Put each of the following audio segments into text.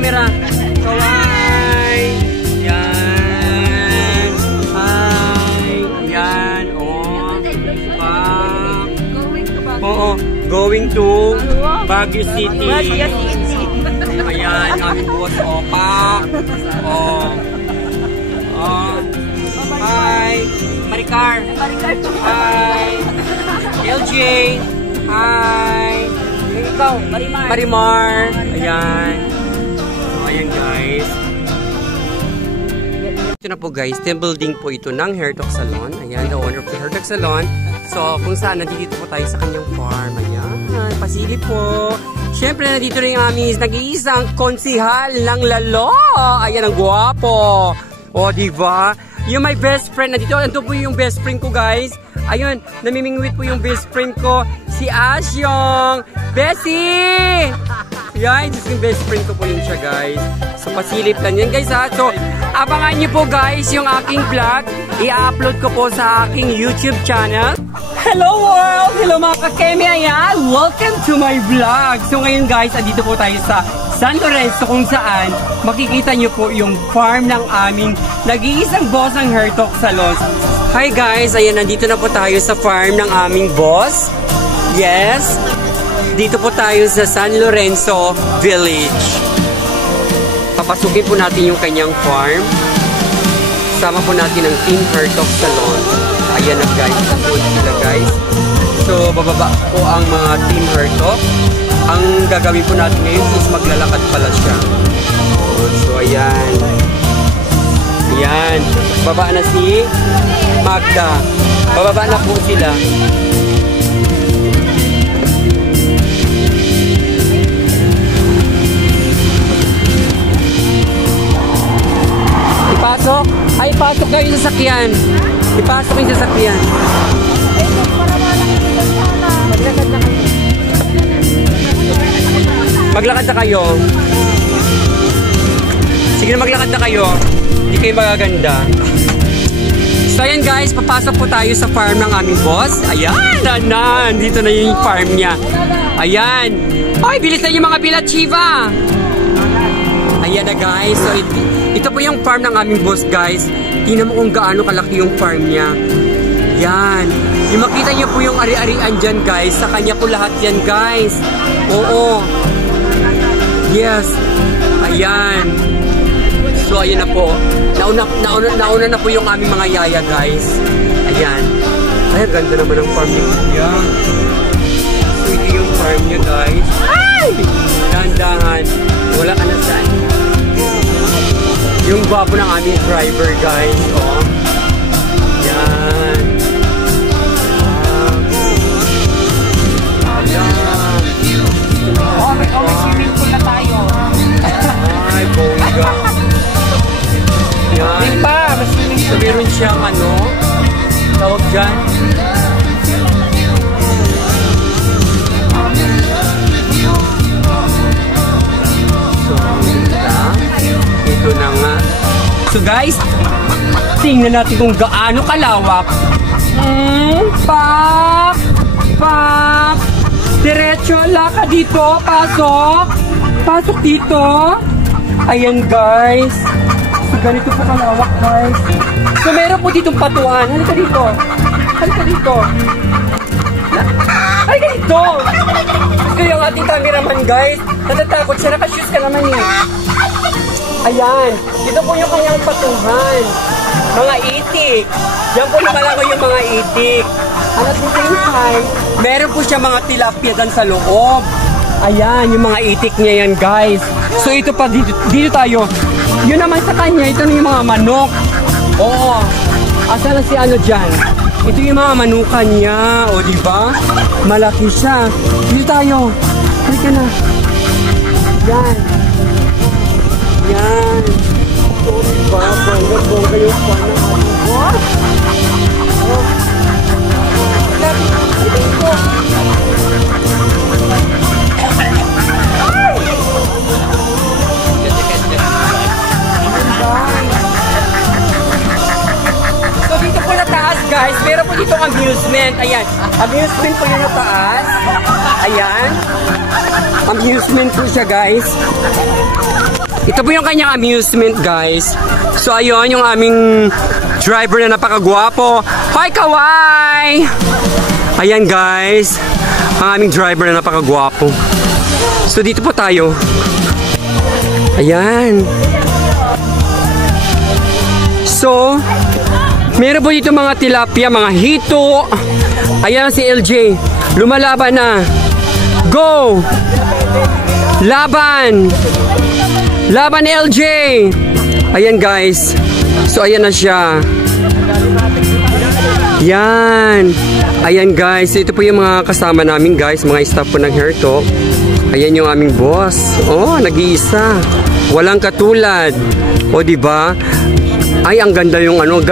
camera. So, hi! Yan. Hi! Yan. Oh. Back. Oo. Going to Baguio City. Ayan. Aming boss. Oh, pak. Oh. Oh. Hi! Maricar. Hi! LJ. Hi! Ikaw, Marimar. Ayan. So, ayan guys. Ito na po guys, team building po ito ng Hair Talk Salon. Ayan, the owner of the Hair Talk Salon. So, kung saan, nandito po tayo sa kanyang farm. Ayan, pasilip po. Siyempre, nandito rin yung aming nag-iisang konsihal ng Lalo. Ayan, ang guwapo. O, diba? Yung my best friend, nandito. Ando po yung best friend ko guys. Ayun, namimingwit po yung best friend ko. Si Asyong! Bessie! Yan, yung best friend ko po yun siya guys. So, pasilip lang yan guys ha. So, abangan nyo po guys yung aking vlog. I-upload ko po sa aking YouTube channel. Hello world! Hello mga kakemi! Ayan! Welcome to my vlog! So ngayon guys, andito po tayo sa San Lorenzo kung saan makikita nyo po yung farm ng aming nag-iisang boss ng Hair Talk Salon. Hi guys! Ayan, nandito na po tayo sa farm ng aming boss. Yes! Dito po tayo sa San Lorenzo Village. Papasukin po natin yung kanyang farm. Sama po natin ang Team Hair Talk Salon. Ayan na guys, nandun sila guys. So, bababa po ang mga Team Hair Talk. Ang gagawin po natin ngayon is maglalakad pala siya. So, ayan. Ayan. Baba na si Magda. Bababa na po sila. Ipasok? Ay, ipasok kayo sa sasakyan. Ipasok yung sasakyan. Maglakad na kayo. Sige na, maglakad na kayo. Hindi kayo magaganda. So ayan guys, papasok po tayo sa farm ng aming boss. Ayan, nanan. Dito na yung farm niya. Ayan. Ay, bilisan yung mga bilat, Chiva. Ayan na guys. So ito po yung farm ng aming boss guys. Tingnan mo kung gaano kalaki yung farm niya. Yan. Yung makita niyo po yung ari-arian dyan guys. Sa kanya po lahat yan guys. Oo. Yes. Ayan. So ayan na po. Nauna na po yung aming mga yaya guys. Ayan. Ay, ganda naman ang farm niya. Yan. So ito yung farm niya guys. Ay! Dahan-dahan. Wala ka na saan. Yung gwapo ng aming driver guys. Oh. Yan. Oh, may swimming pool na tayo. Ay, bongga. Yan. Hindi pa, mas swimming So, meron siyang ano, tawag dyan. So, ito na nga. So, guys, tingnan natin kung gaano kalawak. Pak! Pak! Diretso, laka dito, pasok. Pasok dito. Ayan guys. So, ganito po kalawak guys. So meron po ditong patuan. Halika dito. Halika dito. Halika dito. So yung ating cameraman guys. Natatakot siya. Nakashoes ka naman eh. Ayan. Dito po yung kanyang patuhan. Mga itik. Diyan po nakalako yung mga itik. And at the same time, meron po siya mga tilapia dan sa loob. Ayan, yung mga itik niya yan, guys. So, ito pa, dito tayo. Yun naman sa kanya, ito na yung mga manok. Oo. Asa na si ano dyan? Ito yung mga manukan niya. O, diba? Malaki siya. Dito tayo. Halika na. Yan. Yan. So, diba? Bongga yung pan ng ating boss. Oh. So dito po na taas guys, meron po dito ang amusement. Ayan, amusement po yung na taas. Ayan. Amusement po siya, guys. Ito po yung kanyang amusement, guys. So, ayun, yung aming driver na napakagwapo. Hi, Kawai! Ayan, guys. Ang aming driver na napakagwapo. So, dito po tayo. Ayan. So, meron po dito mga tilapia, mga hito. Ayan si LJ. Lumalaban na. Go! Laban! Laban LJ! Ayan guys. So ayan na siya. Yan. Ayan guys. Ito po yung mga kasama namin guys. Mga staff po ng Hair Talk. Ayan yung aming boss. Oh, nag-iisa. Walang katulad. O diba? Ay, ang ganda yung ano.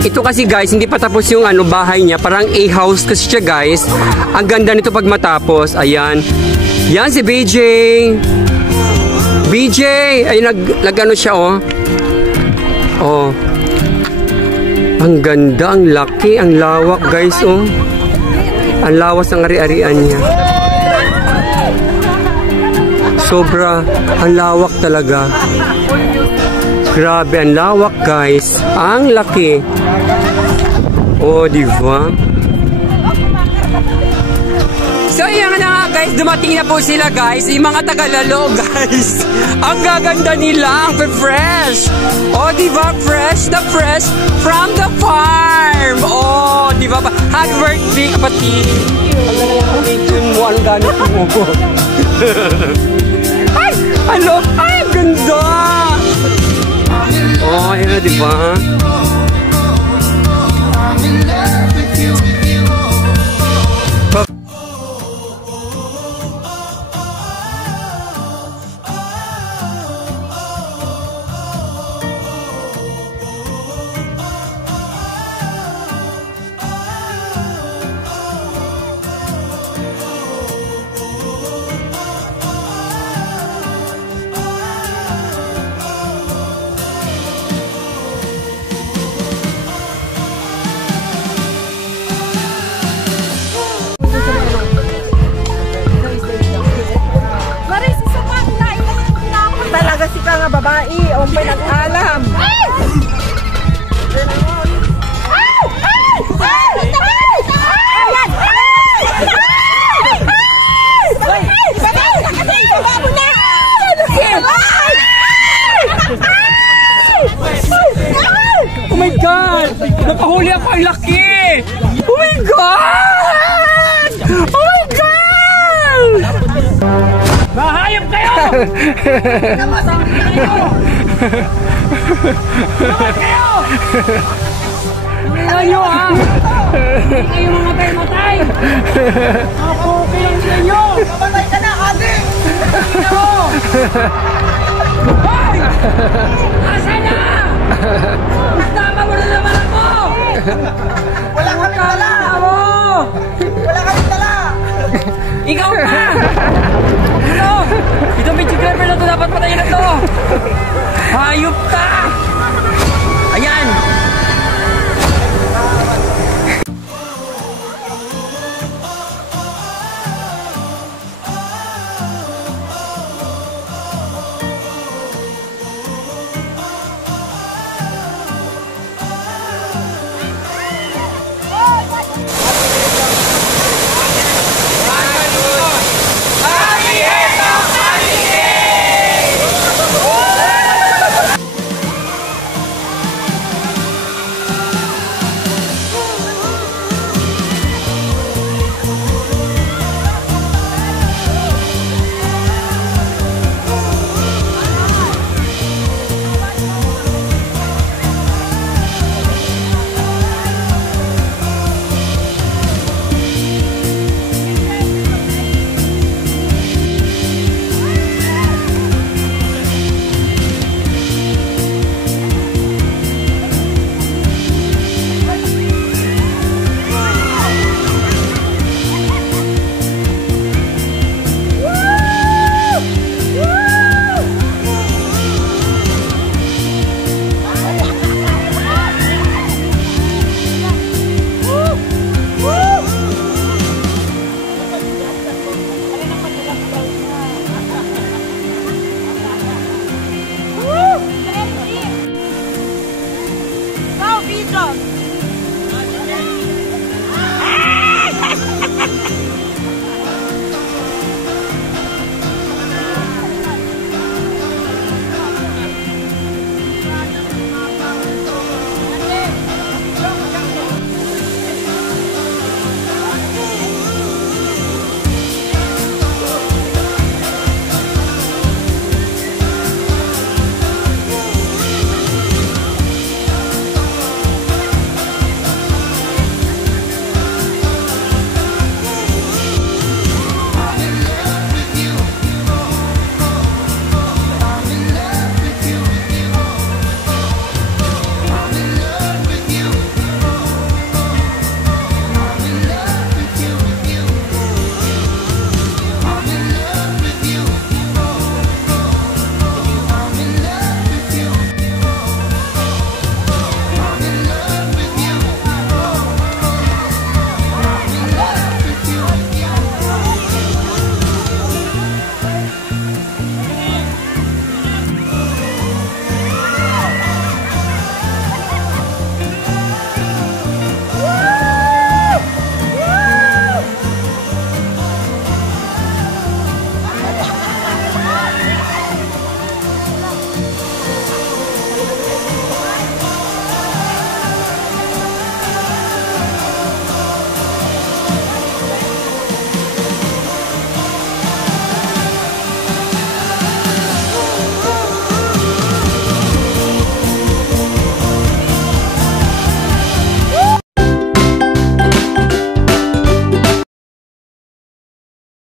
Ito kasi guys, hindi pa tapos yung ano bahay niya. Parang A-house kasi siya guys. Ang ganda nito pag matapos. Ayan. Yan si BJ. BJ! Ay, nag-ano siya, oh. Oh. Ang ganda, ang laki, ang lawak, guys, oh. Ang lawas ng ari-arian niya. Sobra, ang lawak talaga. Grabe, ang lawak, guys. Ang laki. Oh, diba? So, yan na nga guys, dumating na po sila guys, yung mga tagalalo guys. Ang gaganda nila, ang fresh. Oh, diba, fresh na fresh from the farm. Oh, diba, happy birthday kapatid. Ang ganda mo, ang ganit mo. Ay, ano, ay, ganda. Oh, yan, diba? Babae, o may nag-alam. Oh my God! Nakahuli ako, ang laki! Oh my God! Oh my God! Mahayop kayo! Namas kayo! Hindi kayo ha! Hindi kayo mga matay-matay! Ako, okay lang sila nyo! Kamatay ka na, adik! Hindi mo! Hoy! Asa na! Tama mo na naman ako! Wala kami tala! Wala kami tala! Ikaw na! Ano? Itong video driver na ito, dapat patayin na ito! Hayop ka! Ayan!